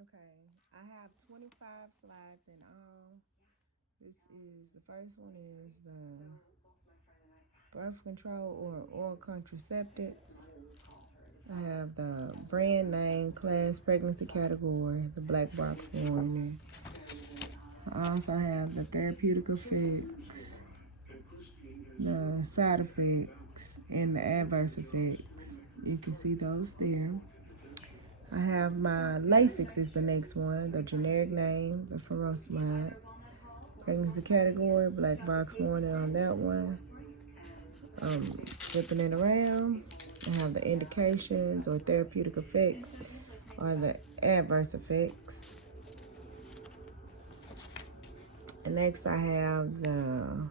Okay, I have 25 slides in all. The first one is the birth control or oral contraceptives. I have the brand name, class, pregnancy category, the black box warning. I also have the therapeutic effects, the side effects, and the adverse effects. You can see those there. I have my Lasix is the next one, the generic name, the furosemide. Pregnancy category, black box warning on that one. Flipping it around, I have the indications or therapeutic effects or the adverse effects. And next I have the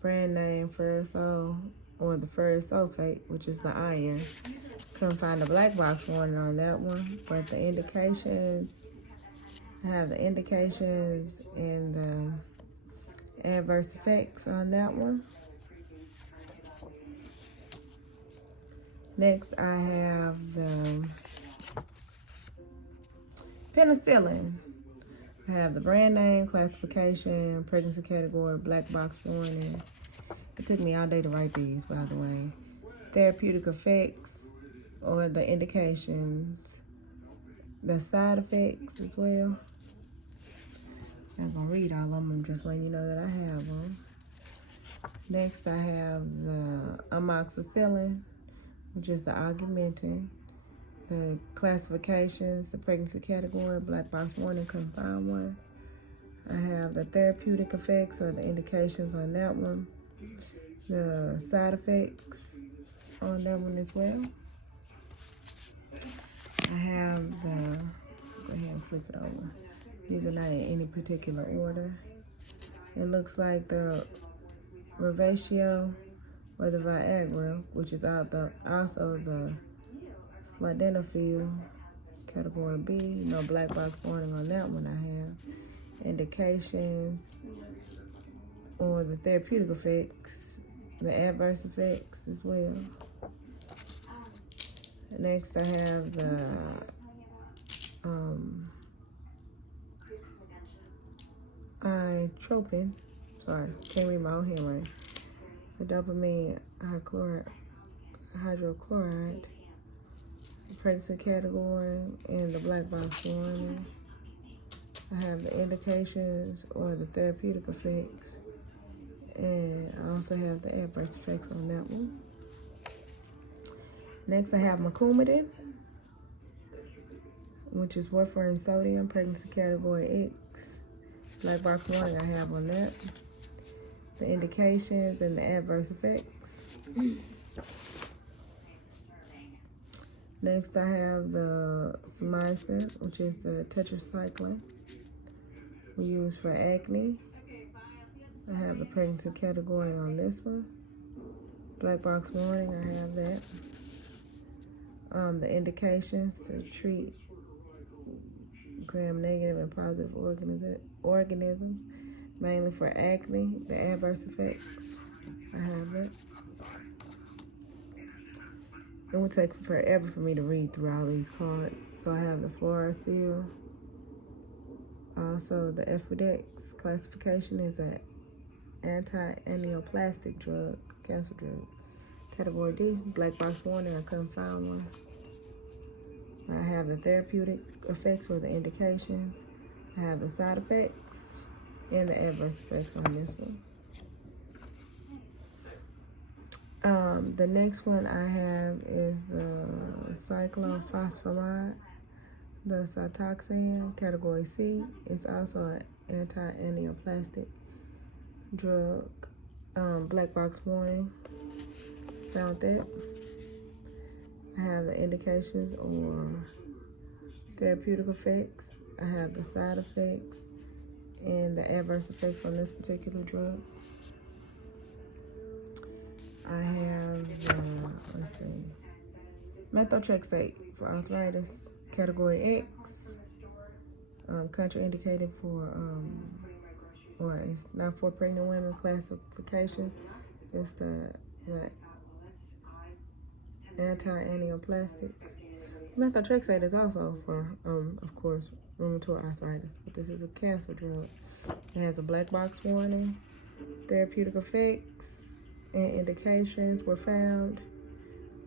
brand name Ferrosol or the ferrous sulfate, which is the iron. Couldn't find the black box warning on that one, but the indications, I have the indications and the adverse effects on that one. Next, I have the penicillin. I have the brand name, classification, pregnancy category, black box warning. It took me all day to write these, by the way. Therapeutic effects or the indications, the side effects as well. I'm not gonna read all of them, I'm just letting you know that I have them. Next, I have the amoxicillin, which is the augmentin. The classifications, the pregnancy category, black box warning, couldn't find one. I have the therapeutic effects or the indications on that one. The side effects on that one as well. I have the, go ahead and flip it over. These are not in any particular order. It looks like the Revatio or the Viagra, which is also the Sildenafil, category B. No black box warning on that one. I have indications or the therapeutic effects, the adverse effects as well. Next, I have the itropin. Sorry, can't read my own handwriting. The dopamine hydrochloride, the pregnancy category, and the black box warning. I have the indications or the therapeutic effects, and I also have the adverse effects on that one. Next, I have Coumadin, which is warfarin sodium, pregnancy category X. Black box warning I have on that. The indications and the adverse effects. Next, I have the Smycin, which is the tetracycline we use for acne. I have the pregnancy category on this one. Black box warning, I have that. The indications to treat gram-negative and positive organisms, mainly for acne. The adverse effects, I have that. It would take forever for me to read through all these cards. So I have the Fluorosil. Also, the Efudix classification is an anti-aneoplastic drug, cancer drug. Category D, black box warning, I couldn't find one. I have the therapeutic effects or the indications. I have the side effects and the adverse effects on this one. The next one I have is the cyclophosphamide, the Cytoxan, category C. It's also an anti-aneoplastic drug. Black box warning, found that. I have the indications or therapeutic effects. I have the side effects and the adverse effects on this particular drug. I have, let's see, methotrexate for arthritis, category X, contraindicated for, or it's not for pregnant women classifications. It's the anti-aneoplastics. Methotrexate is also for, of course, rheumatoid arthritis, but this is a cancer drug. It has a black box warning. Therapeutic effects and indications were found.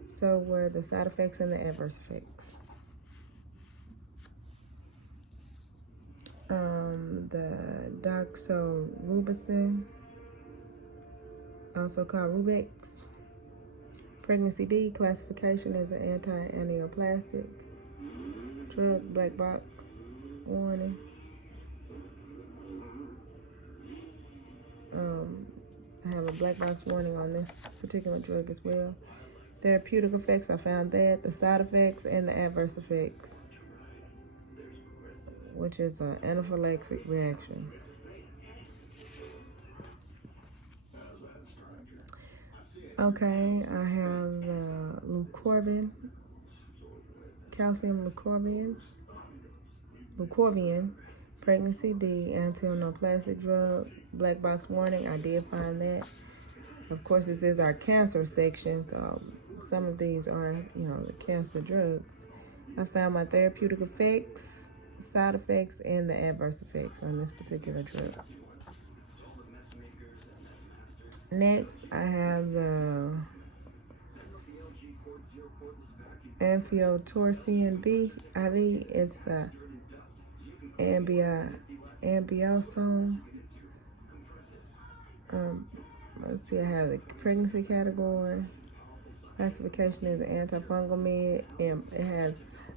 So were the side effects and the adverse effects. The doxorubicin, also called Rubex. Pregnancy D, classification as an anti-aneoplastic drug, black box warning. I have a black box warning on this particular drug as well. Therapeutic effects, I found that. The side effects and the adverse effects, which is an anaphylactic reaction. Okay, I have the Leucorvin, calcium Leucorvian, pregnancy D, anti-aneoplastic drug, black box warning. I did find that. Of course, this is our cancer section, so some of these are, the cancer drugs. I found my therapeutic effects, side effects, and the adverse effects on this particular drug. Next, I have the Amphotericin B IV. It's the Ambiosome. Let's see, I have the pregnancy category. Classification is an antifungal med. And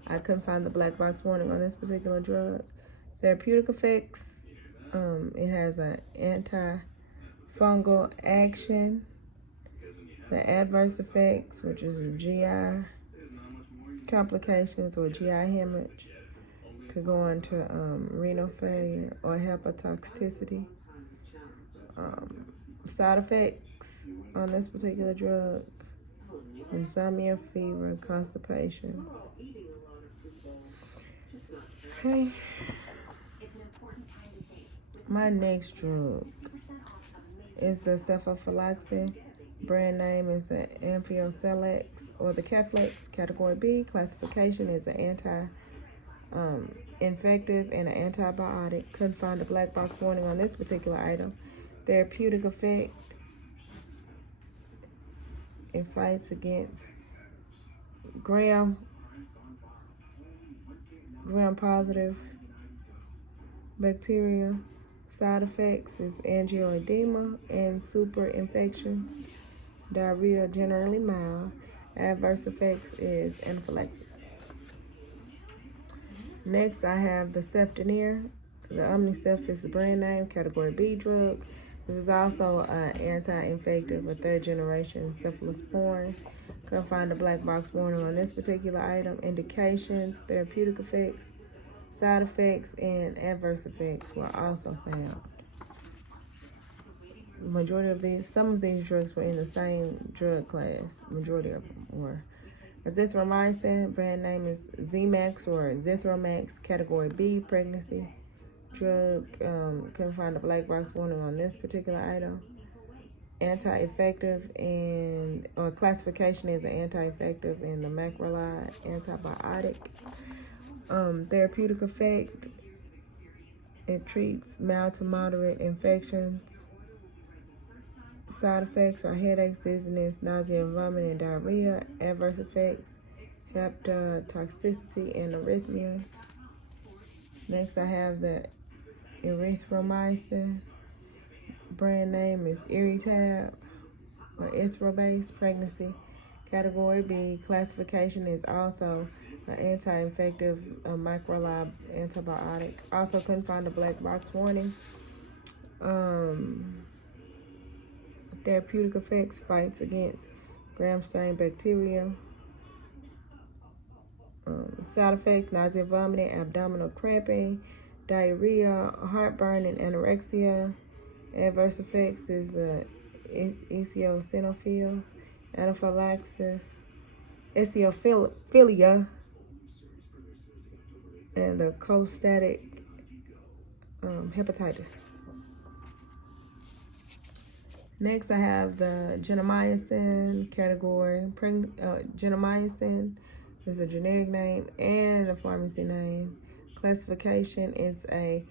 I couldn't find the black box warning on this particular drug. Therapeutic effects, it has an antifungal action. The adverse effects, which is GI complications or GI hemorrhage, could go on to renal failure or hepatotoxicity. Side effects on this particular drug: insomnia, fever, constipation. Okay. My next drug is the cefalexin. Brand name is the Amphotericin or the Keflex, category B. Classification is an anti-infective and an antibiotic. Couldn't find a black box warning on this particular item. Therapeutic effect: it fights against gram-positive bacteria. Side effects is angioedema and super infections. Diarrhea generally mild. Adverse effects is anaphylaxis. Next, I have the Cefdinir. The Omnicef is the brand name, category B drug. This is also an anti-infective, a third generation cephalosporin. Couldn't find a black box warning on this particular item. Indications, therapeutic effects, side effects, and adverse effects were also found. Majority of these, some of these drugs were in the same drug class. Majority of them were. Azithromycin, brand name is Z-Max or Zithromax, category B, pregnancy drug. Couldn't find a black box warning on this particular item. Anti-effective or classification is an anti-effective and the macrolide antibiotic. Therapeutic effect: it treats mild to moderate infections. Side effects are headaches, dizziness, nausea, vomiting, and diarrhea. Adverse effects: hepatotoxicity and arrhythmias. Next, I have the erythromycin. Brand name is Eritab or Ithrobase, pregnancy, category B. Classification is also an anti-infective macrolide antibiotic. Also couldn't find a black box warning. Therapeutic effects: fights against gram-strain bacteria. Side effects: nausea, vomiting, abdominal cramping, diarrhea, heartburn, and anorexia. Adverse effects is the eosinophils, anaphylaxis, eosinophilia, and the cholestatic hepatitis. Next, I have the gentamicin category. Gentamicin It's a generic name and a pharmacy name. Classification, it's a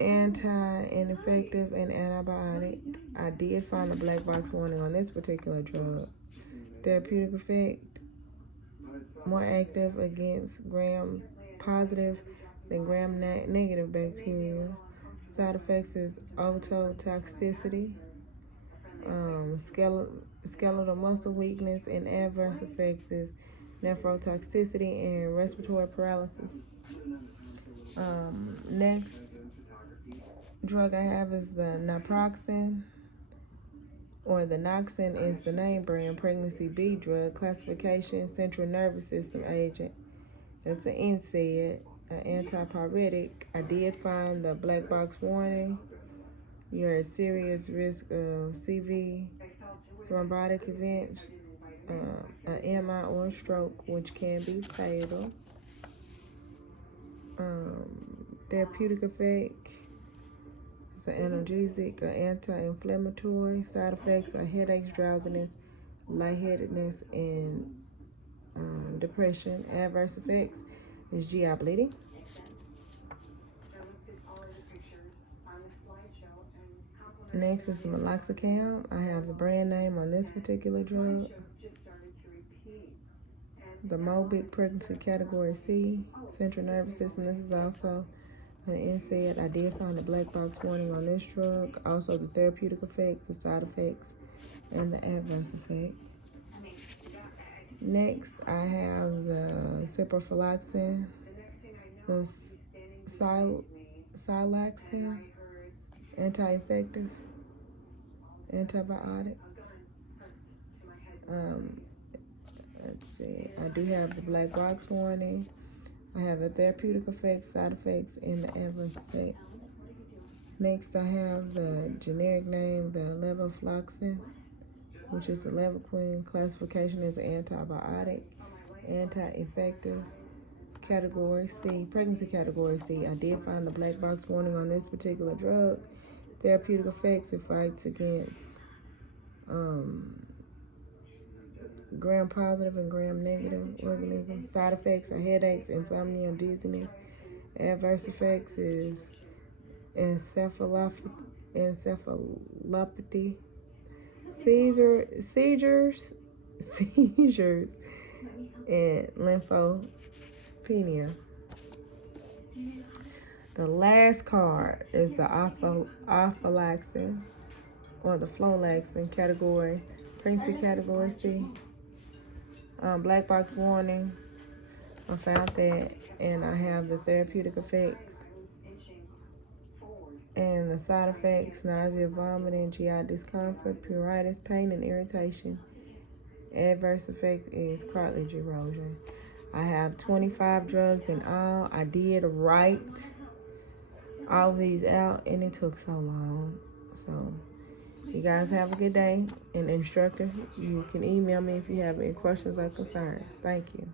anti-infective and antibiotic. I did find a black box warning on this particular drug. Therapeutic effect, more active against gram-positive than gram-negative bacteria. Side effects is ototoxicity, skeletal muscle weakness, and adverse effects is nephrotoxicity and respiratory paralysis. Next drug I have is the naproxen, or the Noxin is the name brand, pregnancy B drug. Classification, central nervous system agent. It's an NSAID, an antipyretic. I did find the black box warning. You're at serious risk of CV, thrombotic events, an MI or a stroke, which can be fatal. Therapeutic effect. It's an analgesic, an anti-inflammatory. Side effects are headaches, drowsiness, lightheadedness, and depression. Adverse effects is GI bleeding. Next is meloxicam. I have the brand name on this particular drug. The Mobic pregnancy category C, central nervous system. This is also an NSAID. I did find a black box warning on this drug. Also the therapeutic effects, the side effects, and the adverse effect. Next, I have the ciprofloxacin, the siloxane, anti-infective, antibiotic. Let's see, I do have the black box warning. I have the therapeutic effects, side effects, and the adverse effect. Next, I have the generic name, the levofloxacin, which is the Levaquin. Classification is antibiotic, anti-infective, category C, pregnancy category C. I did find the black box warning on this particular drug. Therapeutic effects, it fights against gram-positive and gram-negative organisms. Side effects are headaches, insomnia, and dizziness. Adverse effects is encephalopathy, seizures, and lymphopenia. The last card is the aflatoxin, or the Flolaxin category, pregnancy category C. Black box warning, I found that, and I have the therapeutic effects and the side effects: nausea, vomiting, GI discomfort, pruritus, pain, and irritation. Adverse effect is cartilage erosion. I have 25 drugs in all. I did write all of these out, and it took so long. So you guys have a good day. And instructor, you can email me if you have any questions or concerns. Thank you.